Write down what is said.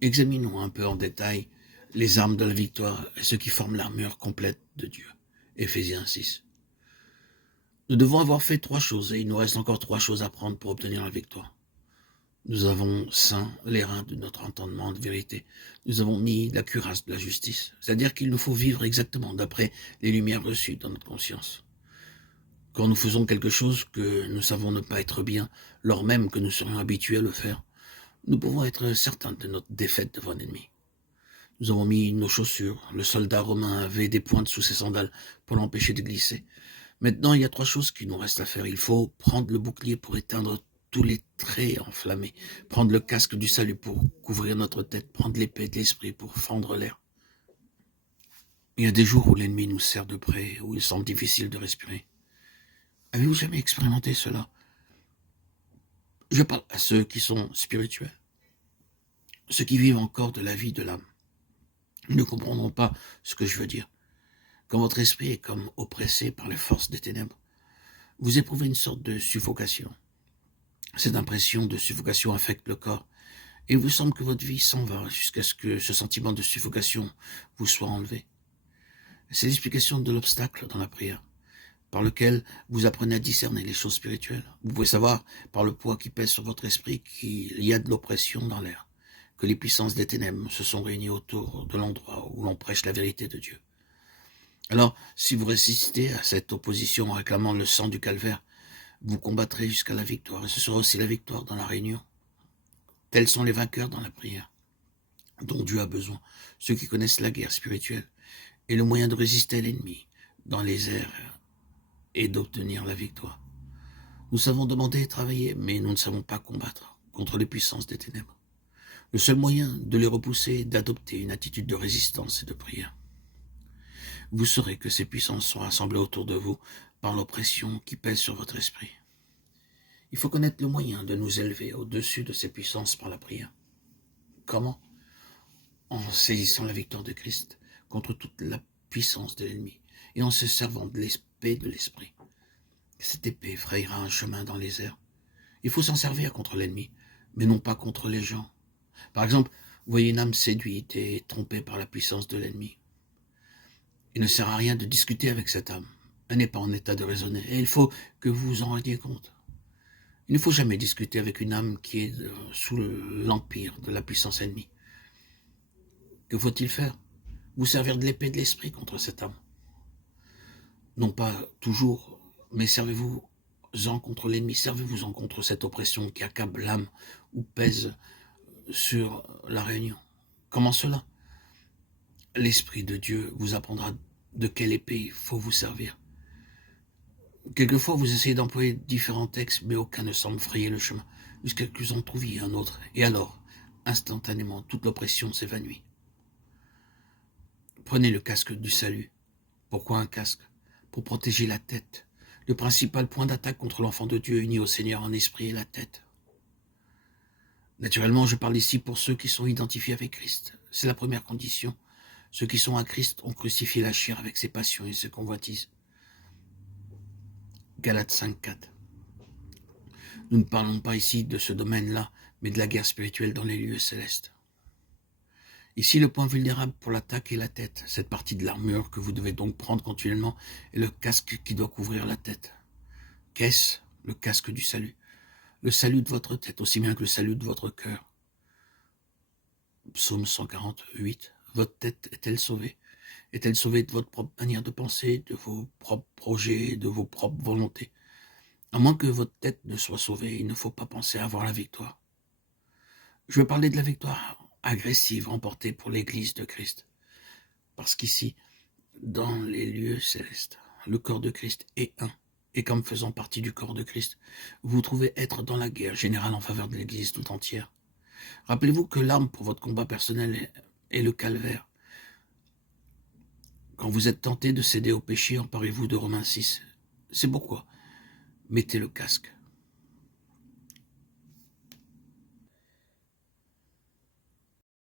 Examinons un peu en détail les armes de la victoire et ce qui forme l'armure complète de Dieu. Éphésiens 6. Nous devons avoir fait 3 choses et il nous reste encore 3 choses à prendre pour obtenir la victoire. Nous avons ceint les reins de notre entendement de vérité. Nous avons mis la cuirasse de la justice, c'est-à-dire qu'il nous faut vivre exactement d'après les lumières reçues dans notre conscience. Quand nous faisons quelque chose que nous savons ne pas être bien, lors même que nous serions habitués à le faire, nous pouvons être certains de notre défaite devant l'ennemi. Nous avons mis nos chaussures. Le soldat romain avait des pointes sous ses sandales pour l'empêcher de glisser. Maintenant, il y a 3 choses qui nous restent à faire. Il faut prendre le bouclier pour éteindre tous les traits enflammés, prendre le casque du salut pour couvrir notre tête, prendre l'épée de l'esprit pour fendre l'air. Il y a des jours où l'ennemi nous serre de près, où il semble difficile de respirer. Avez-vous jamais expérimenté cela? Je parle à ceux qui sont spirituels, ceux qui vivent encore de la vie de l'âme. Ils ne comprendront pas ce que je veux dire. Quand votre esprit est comme oppressé par les forces des ténèbres, vous éprouvez une sorte de suffocation. Cette impression de suffocation affecte le corps et il vous semble que votre vie s'en va jusqu'à ce que ce sentiment de suffocation vous soit enlevé. C'est l'explication de l'obstacle dans la prière, par lequel vous apprenez à discerner les choses spirituelles. Vous pouvez savoir, par le poids qui pèse sur votre esprit, qu'il y a de l'oppression dans l'air, que les puissances des ténèbres se sont réunies autour de l'endroit où l'on prêche la vérité de Dieu. Alors, si vous résistez à cette opposition en réclamant le sang du calvaire, vous combattrez jusqu'à la victoire, et ce sera aussi la victoire dans la réunion. Tels sont les vainqueurs dans la prière, dont Dieu a besoin, ceux qui connaissent la guerre spirituelle, et le moyen de résister à l'ennemi dans les airs et d'obtenir la victoire. Nous savons demander et travailler, mais nous ne savons pas combattre contre les puissances des ténèbres. Le seul moyen de les repousser est d'adopter une attitude de résistance et de prière. Vous saurez que ces puissances sont rassemblées autour de vous par l'oppression qui pèse sur votre esprit. Il faut connaître le moyen de nous élever au-dessus de ces puissances par la prière. Comment? En saisissant la victoire de Christ contre toute la puissance de l'ennemi et en se servant de l'épée de l'esprit. Cette épée frayera un chemin dans les airs. Il faut s'en servir contre l'ennemi, mais non pas contre les gens. Par exemple, vous voyez une âme séduite et trompée par la puissance de l'ennemi. Il ne sert à rien de discuter avec cette âme. Elle n'est pas en état de raisonner, et il faut que vous vous en rendiez compte. Il ne faut jamais discuter avec une âme qui est sous l'empire de la puissance ennemie. Que faut-il faire? Vous servir de l'épée de l'esprit contre cette âme. Non pas toujours, mais servez-vous-en contre l'ennemi, servez-vous-en contre cette oppression qui accable l'âme ou pèse sur la réunion. Comment cela? L'Esprit de Dieu vous apprendra de quelle épée il faut vous servir. Quelquefois, vous essayez d'employer différents textes, mais aucun ne semble frayer le chemin, jusqu'à ce que vous en trouviez un autre. Et alors, instantanément, toute l'oppression s'évanouit. Prenez le casque du salut. Pourquoi un casque? Pour protéger la tête. Le principal point d'attaque contre l'enfant de Dieu uni au Seigneur en esprit est la tête. Naturellement, je parle ici pour ceux qui sont identifiés avec Christ. C'est la première condition. Ceux qui sont à Christ ont crucifié la chair avec ses passions et ses convoitises. Galates 5:4. Nous ne parlons pas ici de ce domaine-là, mais de la guerre spirituelle dans les lieux célestes. Ici, le point vulnérable pour l'attaque est la tête. Cette partie de l'armure que vous devez donc prendre continuellement est le casque qui doit couvrir la tête. Qu'est-ce? Le casque du salut. Le salut de votre tête, aussi bien que le salut de votre cœur. Psaume 148. Votre tête est-elle sauvée? Est-elle sauvée de votre propre manière de penser, de vos propres projets, de vos propres volontés? À moins que votre tête ne soit sauvée, il ne faut pas penser à avoir la victoire. Je veux parler de la victoire agressive remportée pour l'Église de Christ. Parce qu'ici, dans les lieux célestes, le corps de Christ est un. Et comme faisant partie du corps de Christ, vous vous trouvez être dans la guerre générale en faveur de l'Église tout entière. Rappelez-vous que l'arme pour votre combat personnel est le calvaire. Quand vous êtes tenté de céder au péché, emparez-vous de Romains 6. C'est pourquoi mettez le casque.